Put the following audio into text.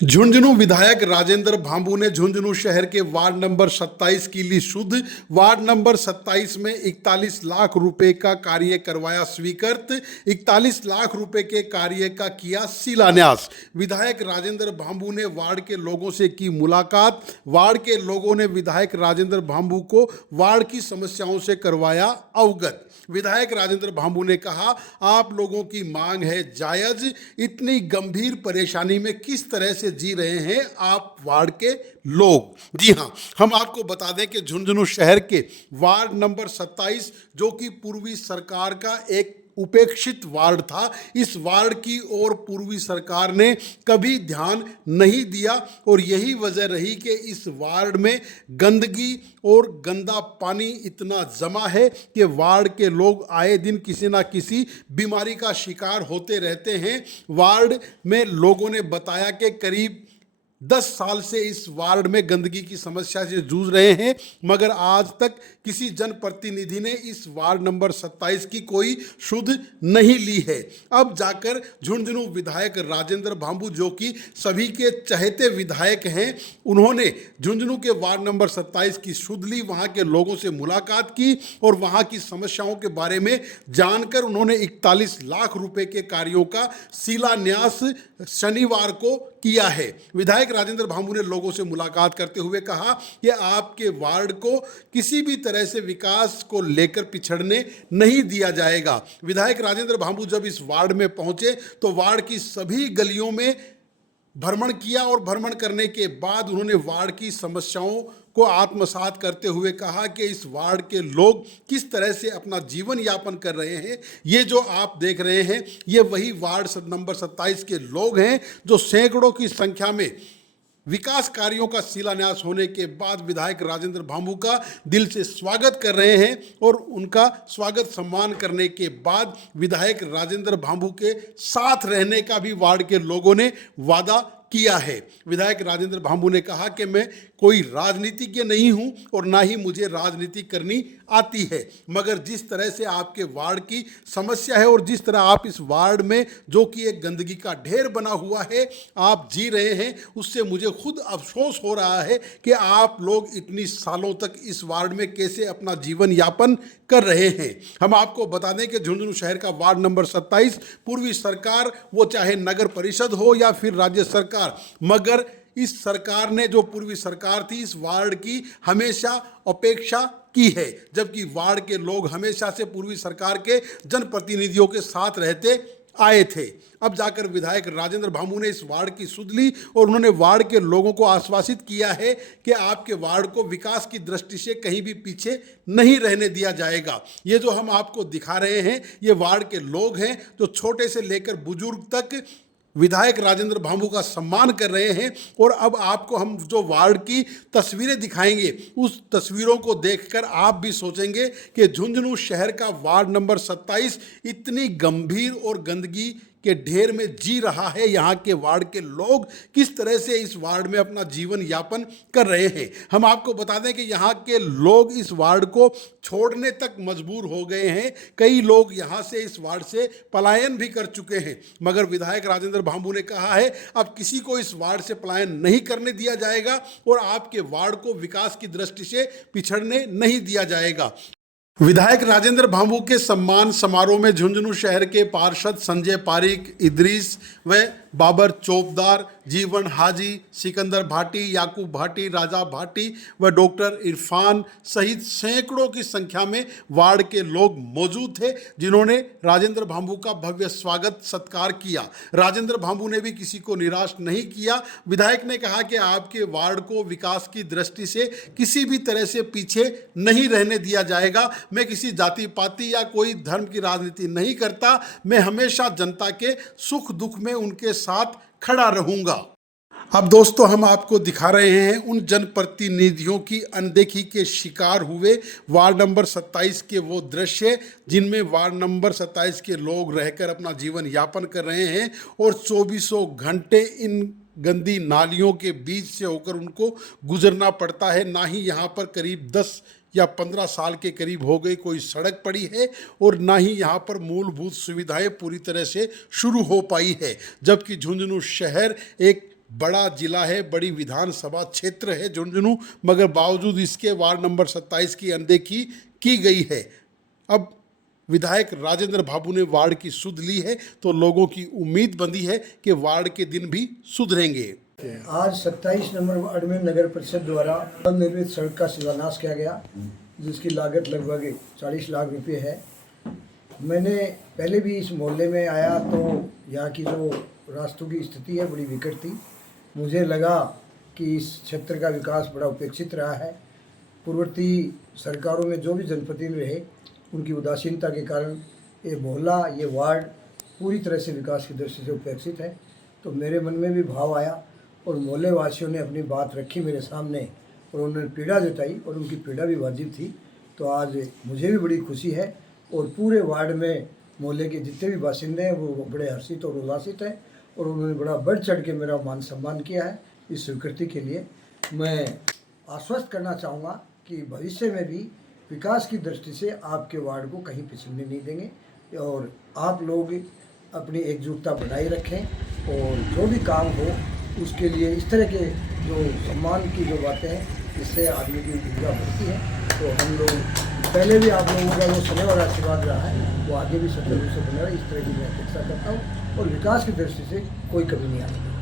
झुंझुनू विधायक राजेंद्र भांबू ने झुंझुनू शहर के वार्ड नंबर 27 की ली शुद्ध। वार्ड नंबर 27 में 41 लाख रुपए का कार्य करवाया स्वीकृत। 41 लाख रुपए के कार्य का किया शिलान्यास। विधायक राजेंद्र भांबू ने वार्ड के लोगों से की मुलाकात। वार्ड के लोगों ने विधायक राजेंद्र भांबू को वार्ड की समस्याओं से करवाया अवगत। विधायक राजेंद्र भांबू ने कहा, आप लोगों की मांग है जायज। इतनी गंभीर परेशानी में किस तरह से जी रहे हैं आप वार्ड के लोग। जी हां, हम आपको बता दें कि झुंझुनू शहर के वार्ड नंबर 27 जो कि पूर्वी सरकार का एक उपेक्षित वार्ड था, इस वार्ड की ओर पूर्वी सरकार ने कभी ध्यान नहीं दिया और यही वजह रही कि इस वार्ड में गंदगी और गंदा पानी इतना जमा है कि वार्ड के लोग आए दिन किसी ना किसी बीमारी का शिकार होते रहते हैं। वार्ड में लोगों ने बताया कि करीब 10 साल से इस वार्ड में गंदगी की समस्या से जूझ रहे हैं, मगर आज तक किसी जनप्रतिनिधि ने इस वार्ड नंबर 27 की कोई सुध नहीं ली है। अब जाकर झुंझुनू विधायक राजेंद्र भांबू, जो कि सभी के चहेते विधायक हैं, उन्होंने झुंझुनू के वार्ड नंबर 27 की सुध ली, वहाँ के लोगों से मुलाकात की और वहाँ की समस्याओं के बारे में जानकर उन्होंने 41 लाख रुपए के कार्यों का शिलान्यास शनिवार को किया है। विधायक राजेंद्र भांबू ने लोगों से मुलाकात करते हुए कहा कि आपके वार्ड को किसी भी तरह से विकास को लेकर पिछड़ने नहीं दिया जाएगा। विधायक राजेंद्र भांबू जब इस वार्ड में पहुंचे तो वार्ड की सभी गलियों में भ्रमण किया और भ्रमण करने के बाद उन्होंने वार्ड की समस्याओं को आत्मसात करते हुए कहा कि इस वार्ड के लोग किस तरह से अपना जीवन यापन कर रहे हैं। ये जो आप देख रहे हैं, ये वही वार्ड नंबर 27 के लोग हैं जो सैकड़ों की संख्या में विकास कार्यों का शिलान्यास होने के बाद विधायक राजेंद्र भांबू का दिल से स्वागत कर रहे हैं और उनका स्वागत सम्मान करने के बाद विधायक राजेंद्र भांबू के साथ रहने का भी वार्ड के लोगों ने वादा किया है। विधायक राजेंद्र भांबू ने कहा कि मैं कोई राजनीतिज्ञ नहीं हूं और ना ही मुझे राजनीति करनी आती है, मगर जिस तरह से आपके वार्ड की समस्या है और जिस तरह आप इस वार्ड में जो कि एक गंदगी का ढेर बना हुआ है आप जी रहे हैं, उससे मुझे खुद अफसोस हो रहा है कि आप लोग इतनी सालों तक इस वार्ड में कैसे अपना जीवन यापन कर रहे हैं। हम आपको बता दें कि झुंझुनू शहर का वार्ड नंबर 27 पूर्वी सरकार, वो चाहे नगर परिषद हो या फिर राज्य सरकार, मगर इस सरकार ने, जो पूर्वी सरकार थी, इस वार्ड की हमेशा अपेक्षा की है, जबकि वार्ड के लोग हमेशा से पूर्वी सरकार के जनप्रतिनिधियों के साथ रहते आए थे। अब जाकर विधायक राजेंद्र भांबू ने इस वार्ड की सुध ली और उन्होंने वार्ड के लोगों को आश्वासित किया है कि आपके वार्ड को विकास की दृष्टि से कहीं भी पीछे नहीं रहने दिया जाएगा। ये जो हम आपको दिखा रहे हैं, ये वार्ड के लोग हैं जो छोटे से लेकर बुजुर्ग तक विधायक राजेंद्र भांबू का सम्मान कर रहे हैं। और अब आपको हम जो वार्ड की तस्वीरें दिखाएंगे, उस तस्वीरों को देखकर आप भी सोचेंगे कि झुंझुनू शहर का वार्ड नंबर 27 इतनी गंभीर और गंदगी के ढेर में जी रहा है। यहाँ के वार्ड के लोग किस तरह से इस वार्ड में अपना जीवन यापन कर रहे हैं। हम आपको बता दें कि यहाँ के लोग इस वार्ड को छोड़ने तक मजबूर हो गए हैं। कई लोग यहाँ से, इस वार्ड से पलायन भी कर चुके हैं, मगर विधायक राजेंद्र भांबू ने कहा है अब किसी को इस वार्ड से पलायन नहीं करने दिया जाएगा और आपके वार्ड को विकास की दृष्टि से पिछड़ने नहीं दिया जाएगा। विधायक राजेंद्र भांबू के सम्मान समारोह में झुंझुनू शहर के पार्षद संजय पारिक, इदरीस व बाबर चौपदार, जीवन हाजी, सिकंदर भाटी, याकूब भाटी, राजा भाटी व डॉक्टर इरफान सहित सैकड़ों की संख्या में वार्ड के लोग मौजूद थे, जिन्होंने राजेंद्र भांबू का भव्य स्वागत सत्कार किया। राजेंद्र भांबू ने भी किसी को निराश नहीं किया। विधायक ने कहा कि आपके वार्ड को विकास की दृष्टि से किसी भी तरह से पीछे नहीं रहने दिया जाएगा। मैं किसी जाति पाति या कोई धर्म की राजनीति नहीं करता। मैं हमेशा जनता के सुख दुख में उनके साथ खड़ा रहूंगा। अब दोस्तों, हम आपको दिखा रहे हैं उन जनप्रतिनिधियों की अनदेखी के शिकार हुए वार्ड नंबर 27 के वो दृश्य, जिनमें वार्ड नंबर 27 के लोग रहकर अपना जीवन यापन कर रहे हैं और 24 घंटे इन गंदी नालियों के बीच से होकर उनको गुजरना पड़ता है। ना ही यहाँ पर करीब 10 या 15 साल के करीब हो गई कोई सड़क पड़ी है और ना ही यहाँ पर मूलभूत सुविधाएं पूरी तरह से शुरू हो पाई है, जबकि झुंझुनू शहर एक बड़ा जिला है, बड़ी विधानसभा क्षेत्र है झुंझुनू, मगर बावजूद इसके वार्ड नंबर 27 की अनदेखी की गई है। अब विधायक राजेंद्र भांबू ने वार्ड की सुध ली है तो लोगों की उम्मीद बंधी है कि वार्ड के दिन भी सुधरेंगे। आज 27 नंबर वार्ड में नगर परिषद द्वारा निर्मित सड़क का शिलान्यास किया गया, जिसकी लागत लगभग 40 लाख रुपए है। मैंने पहले भी इस मोहल्ले में आया तो यहाँ की जो रास्तों की स्थिति है बड़ी विकट थी। मुझे लगा कि इस क्षेत्र का विकास बड़ा उपेक्षित रहा है। पूर्ववर्ती सरकारों में जो भी जनप्रतिनिधि रहे उनकी उदासीनता के कारण ये मोहल्ला, ये वार्ड पूरी तरह से विकास की दृष्टि से उपेक्षित है। तो मेरे मन में भी भाव आया और मोहल्ले वासियों ने अपनी बात रखी मेरे सामने और उन्होंने पीड़ा जताई और उनकी पीड़ा भी वाजिब थी। तो आज मुझे भी बड़ी खुशी है और पूरे वार्ड में मोहल्ले के जितने भी बासिंदे हैं वो बड़े हर्षित और उल्लासित हैं और उन्होंने बड़ा बढ़ चढ़ के मेरा मान सम्मान किया है। इस स्वीकृति के लिए मैं आश्वस्त करना चाहूँगा कि भविष्य में भी विकास की दृष्टि से आपके वार्ड को कहीं पिछड़ने नहीं देंगे और आप लोग अपनी एकजुटता बनाए रखें और जो भी काम हो उसके लिए इस तरह के जो सम्मान की जो बातें हैं इससे आदमी की ऊर्जा बढ़ती है। तो हम लोग पहले भी आप लोगों का जो स्नेह और आशीर्वाद रहा है वो आगे भी सत्य रूप से बना रहे, इस तरह की मैं अपेक्षा करता हूँ और विकास की दृष्टि से कोई कमी नहीं आएगी।